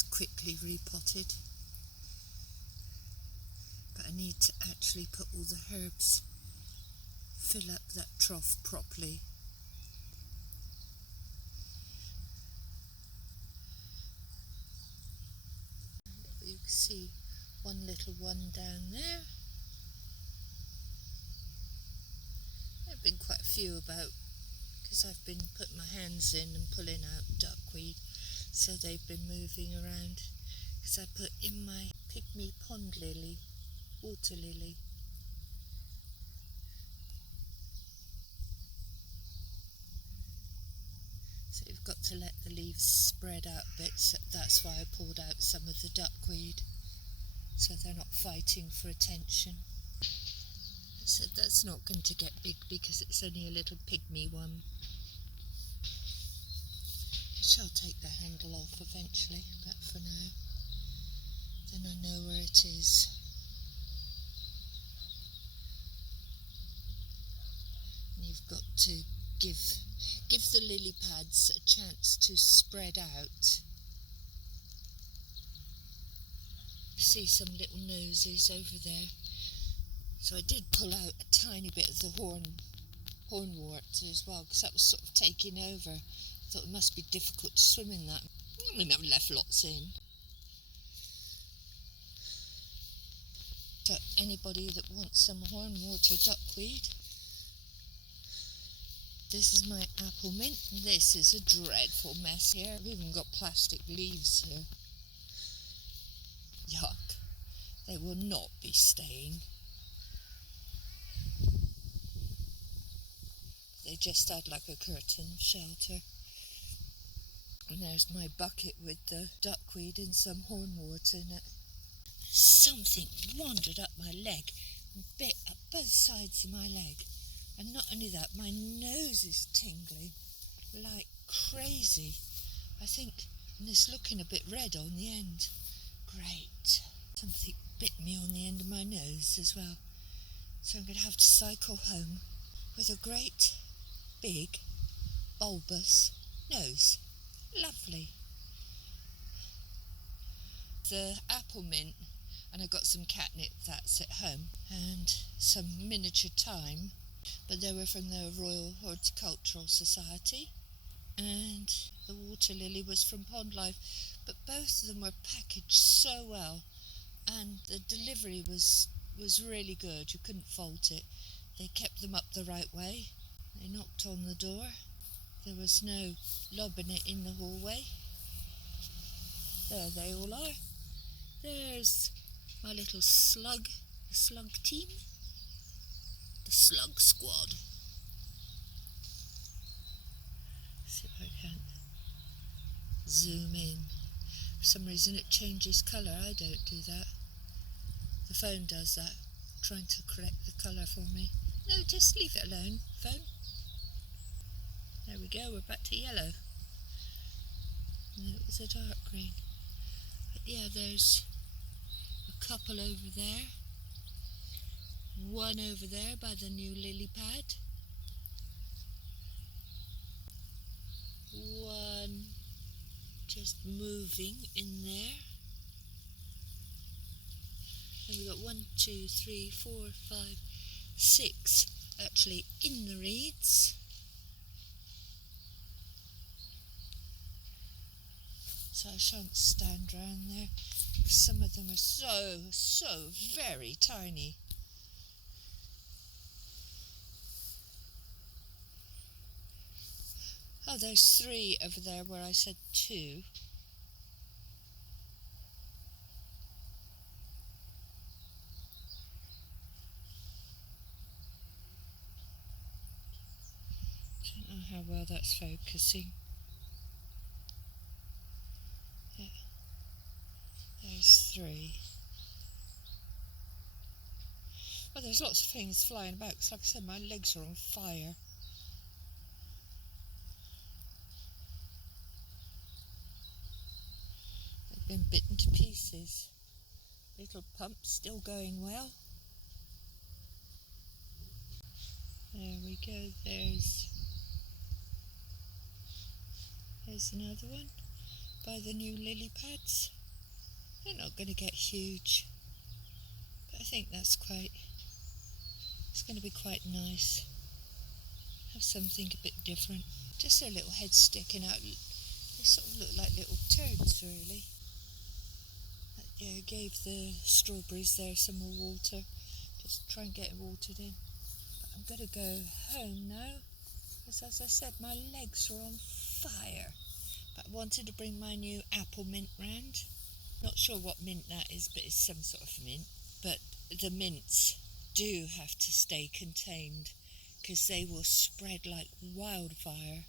just quickly repotted. But I need to actually put all the herbs, fill up that trough properly. And you can see one little one down there. There have been quite a few about, because I've been putting my hands in and pulling out duckweed, so they've been moving around. Because I put in my Pygmy Water Lily. So you've got to let the leaves spread out a bit, so that's why I pulled out some of the duckweed, so they're not fighting for attention. So that's not going to get big because it's only a little pygmy one. I shall take the handle off eventually, but for now, then I know where it is. And you've got to give the lily pads a chance to spread out. See some little noses over there. So I did pull out a tiny bit of the hornwort as well, because that was sort of taking over. I thought it must be difficult to swim in that. I mean, I've left lots in. So anybody that wants some hornwort or duckweed, this is my apple mint. This is a dreadful mess here. I've even got plastic leaves here. Yuck. They will not be staying. They just had like a curtain of shelter. And there's my bucket with the duckweed and some hornwort in it. Something wandered up my leg and bit up both sides of my leg. And not only that, my nose is tingling like crazy. I think, and it's looking a bit red on the end. Great. Something bit me on the end of my nose as well. So I'm going to have to cycle home with a great, big, bulbous nose. Lovely. The apple mint, and I got some catnip that's at home, and some miniature thyme, but they were from the Royal Horticultural Society, and the water lily was from Pond Life, but both of them were packaged so well, and the delivery was really good. You couldn't fault it. They kept them up the right way. They knocked on the door. There was no lobbing it in the hallway. There they all are. There's my little slug, the slug team, the slug squad. See if I can zoom in. For some reason it changes colour. I don't do that. The phone does that, trying to correct the colour for me. No, just leave it alone, phone. There we go, we're back to yellow. And it was a dark green. But yeah, there's a couple over there. One over there by the new lily pad. One just moving in there. And we've got 1, 2, 3, 4, 5, 6 actually in the reeds. So I shan't stand round there, because some of them are so very tiny. Oh, there's 3 over there where I said 2. Don't know how well that's focusing. Yeah. There's 3. Well, there's lots of things flying about, because like I said, my legs are on fire. They've been bitten to pieces. Little pump still going well. There we go, there's another one. by the new lily pads. They're not going to get huge, but I think it's going to be quite nice. Have something a bit different. Just a little head sticking out. They sort of look like little toads, really. I gave the strawberries there some more water. Just try and get it watered in. But I'm going to go home now, because as I said, my legs are on fire. But I wanted to bring my new apple mint round. Not sure what mint that is, but it's some sort of mint. But the mints do have to stay contained, because they will spread like wildfire.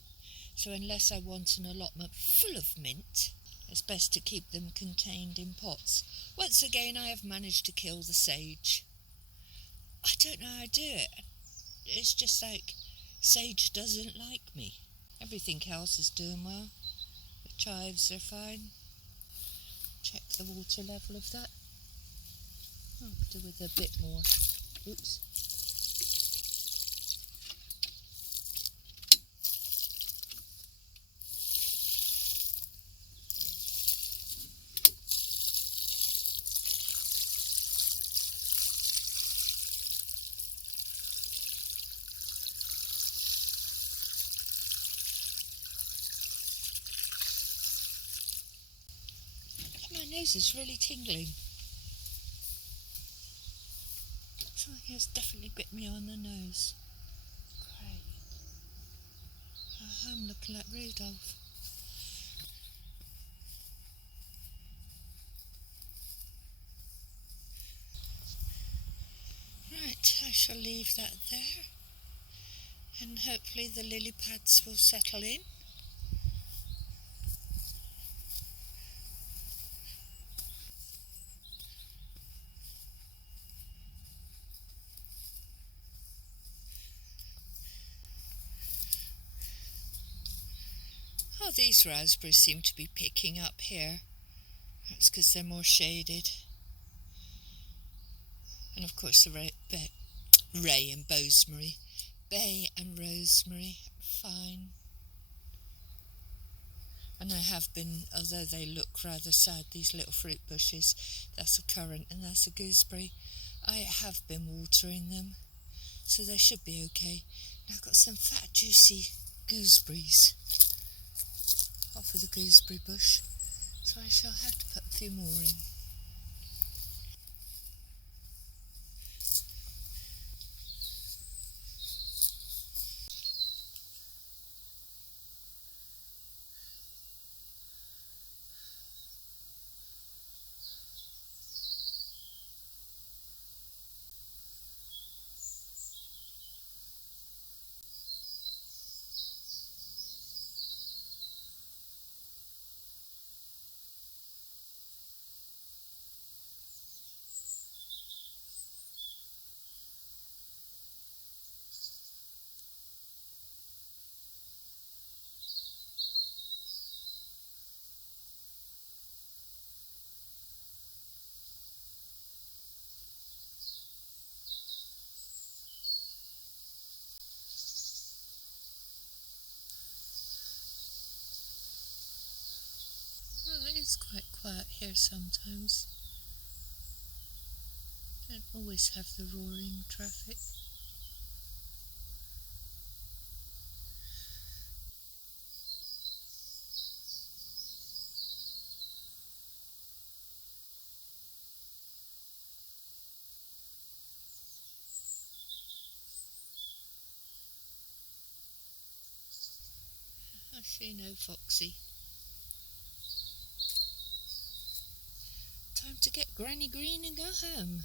So unless I want an allotment full of mint, it's best to keep them contained in pots. Once again, I have managed to kill the sage. I don't know how I do it. It's just like sage doesn't like me. Everything else is doing well. The chives are fine. Check the water level of that. I'll do with a bit more. Oops. My nose is really tingling. Something has definitely bit me on the nose. Great. I'm looking like Rudolph. Right, I shall leave that there, and hopefully the lily pads will settle in. Oh, these raspberries seem to be picking up here. That's because they're more shaded. And of course the Ray and Bosemary. Bay and rosemary, fine. And I have been, although they look rather sad, these little fruit bushes, that's a currant and that's a gooseberry, I have been watering them, so they should be okay. Now I've got some fat juicy gooseberries off of the gooseberry bush, so I shall have to put a few more in. Well, it is quite quiet here sometimes. Don't always have the roaring traffic. I see no foxy. Time to get Granny Green and go home.